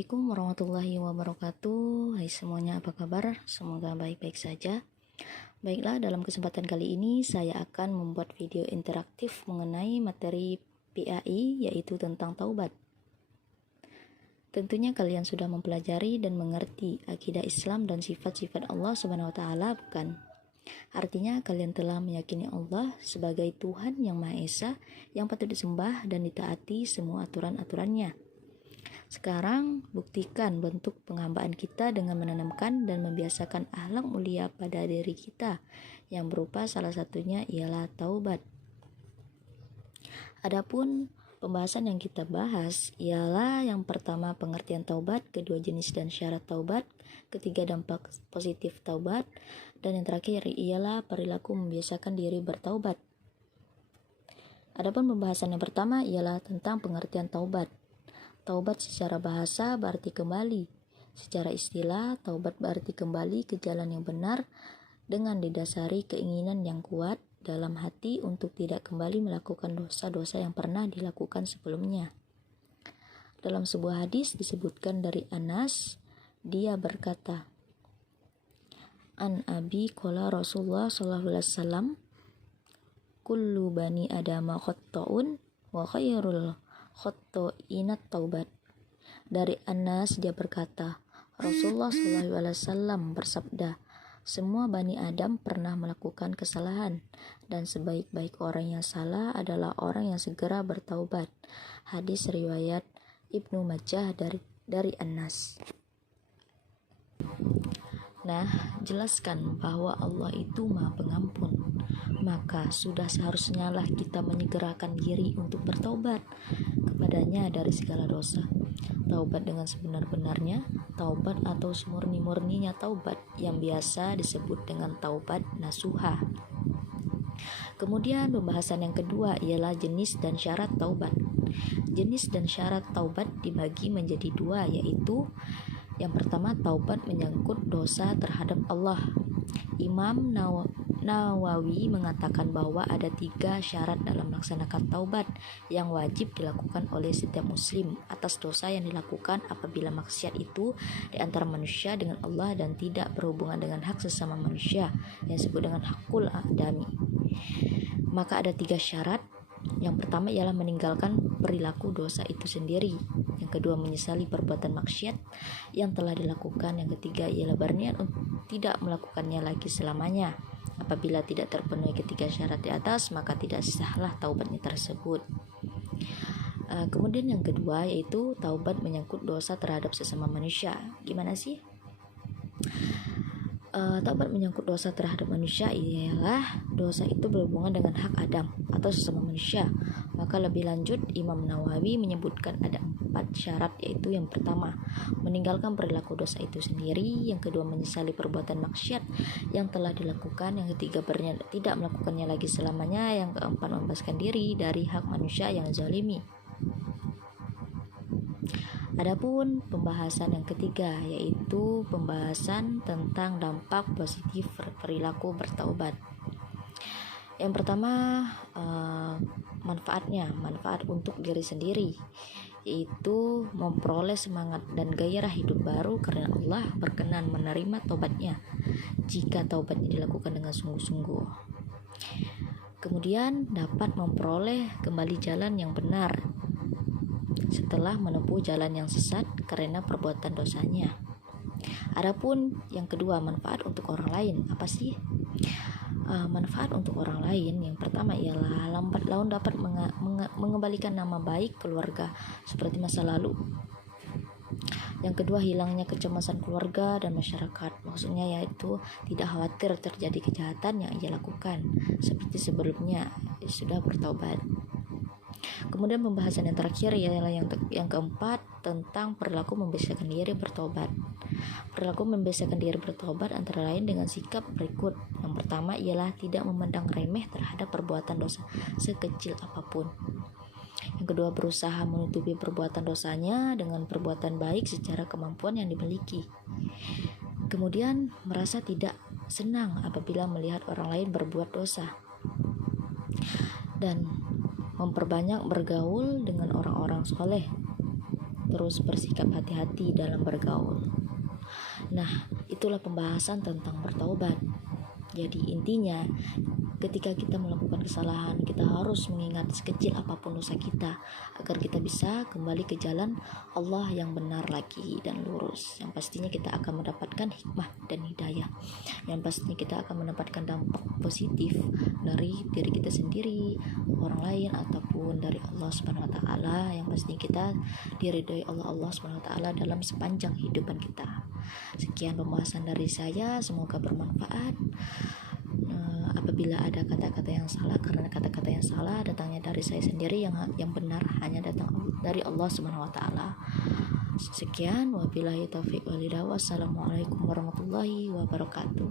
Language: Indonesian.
Assalamualaikum warahmatullahi wabarakatuh. Hai semuanya, apa kabar? Semoga baik-baik saja. Baiklah, dalam kesempatan kali ini saya akan membuat video interaktif mengenai materi PAI, yaitu tentang taubat. Tentunya kalian sudah mempelajari dan mengerti akidah Islam dan sifat-sifat Allah Subhanahu wa taala, bukan? Artinya kalian telah meyakini Allah sebagai Tuhan yang Maha Esa, yang patut disembah dan ditaati semua aturan-aturannya. Sekarang buktikan bentuk penghambaan kita dengan menanamkan dan membiasakan akhlak mulia pada diri kita, yang berupa salah satunya ialah taubat. Adapun pembahasan yang kita bahas ialah yang pertama pengertian taubat, kedua jenis dan syarat taubat, ketiga dampak positif taubat, dan yang terakhir ialah perilaku membiasakan diri bertaubat. Adapun pembahasan yang pertama ialah tentang pengertian taubat. Taubat secara bahasa berarti kembali. Secara istilah, taubat berarti kembali ke jalan yang benar dengan didasari keinginan yang kuat dalam hati untuk tidak kembali melakukan dosa-dosa yang pernah dilakukan sebelumnya. Dalam sebuah hadis disebutkan dari Anas, dia berkata, An Abi qala Rasulullah sallallahu alaihi wasallam, kullu bani adama khatta'un wa khairul khatta'inat taubat. Dari Anas dia berkata, Rasulullah SAW bersabda, semua Bani Adam pernah melakukan kesalahan, dan sebaik-baik orang yang salah adalah orang yang segera bertaubat. Hadis riwayat Ibnu Majah dari Anas. Nah, jelaskan bahwa Allah itu Maha Pengampun, maka sudah seharusnya lah kita menyegerakan diri untuk bertaubat kepadanya dari segala dosa. Taubat dengan sebenar-benarnya, taubat atau semurni-murninya taubat, yang biasa disebut dengan taubat nasuha. Kemudian pembahasan yang kedua ialah jenis dan syarat taubat. Jenis dan syarat taubat dibagi menjadi dua, yaitu yang pertama, taubat menyangkut dosa terhadap Allah. Imam Nawawi mengatakan bahwa ada 3 syarat dalam melaksanakan taubat yang wajib dilakukan oleh setiap muslim atas dosa yang dilakukan apabila maksiat itu di antara manusia dengan Allah dan tidak berhubungan dengan hak sesama manusia yang disebut dengan hakul adami. Maka ada 3 syarat. Yang pertama ialah meninggalkan perilaku dosa itu sendiri. Yang kedua, menyesali perbuatan maksiat yang telah dilakukan. Yang ketiga ialah berniat untuk tidak melakukannya lagi selamanya. Apabila tidak terpenuhi ketiga syarat di atas, maka tidak sahlah taubatnya tersebut. Kemudian yang kedua yaitu taubat menyangkut dosa terhadap sesama manusia. Gimana sih? Taubat menyangkut dosa terhadap manusia ialah dosa itu berhubungan dengan hak Adam atau sesama manusia. Maka lebih lanjut Imam Nawawi menyebutkan ada 4 syarat, yaitu yang pertama meninggalkan perilaku dosa itu sendiri, yang kedua menyesali perbuatan maksiat yang telah dilakukan, yang ketiga berniat tidak melakukannya lagi selamanya, yang keempat membebaskan diri dari hak manusia yang zalimi. Adapun pembahasan yang ketiga yaitu pembahasan tentang dampak positif perilaku bertaubat. Yang pertama manfaat untuk diri sendiri, yaitu memperoleh semangat dan gairah hidup baru karena Allah berkenan menerima taubatnya jika taubatnya dilakukan dengan sungguh-sungguh. Kemudian dapat memperoleh kembali jalan yang benar setelah menempuh jalan yang sesat karena perbuatan dosanya. Adapun yang kedua, manfaat untuk orang lain. Apa sih manfaat untuk orang lain? Yang pertama ialah lambat laun dapat mengembalikan nama baik keluarga seperti masa lalu. Yang kedua, hilangnya kecemasan keluarga dan masyarakat. Maksudnya yaitu tidak khawatir terjadi kejahatan yang ia lakukan seperti sebelumnya sudah bertaubat. Kemudian pembahasan yang terakhir ialah yang keempat tentang perilaku membiasakan diri bertobat. Perilaku membiasakan diri bertobat antara lain dengan sikap berikut. Yang pertama ialah tidak memandang remeh terhadap perbuatan dosa sekecil apapun. Yang kedua, berusaha menutupi perbuatan dosanya dengan perbuatan baik secara kemampuan yang dimiliki. Kemudian merasa tidak senang apabila melihat orang lain berbuat dosa. Dan memperbanyak bergaul dengan orang-orang soleh. terus bersikap hati-hati dalam bergaul. Nah, itulah pembahasan tentang bertaubat. Jadi intinya, ketika kita melakukan kesalahan, kita harus mengingat sekecil apapun dosa kita, agar kita bisa kembali ke jalan Allah yang benar lagi dan lurus. Yang pastinya kita akan mendapatkan hikmah dan hidayah. Yang pastinya kita akan mendapatkan dampak positif dari diri kita sendiri, orang lain, ataupun dari Allah Subhanahu wa taala. Yang pastinya kita diridhoi Allah Subhanahu wa taala dalam sepanjang kehidupan kita. Sekian pembahasan dari saya, semoga bermanfaat. Apabila ada kata-kata yang salah, karena kata-kata yang salah datangnya dari saya sendiri, yang benar hanya datang dari Allah Subhanahu wa taala. Sekian, wabillahi taufiq walhidayah. Wassalamualaikum warahmatullahi wabarakatuh.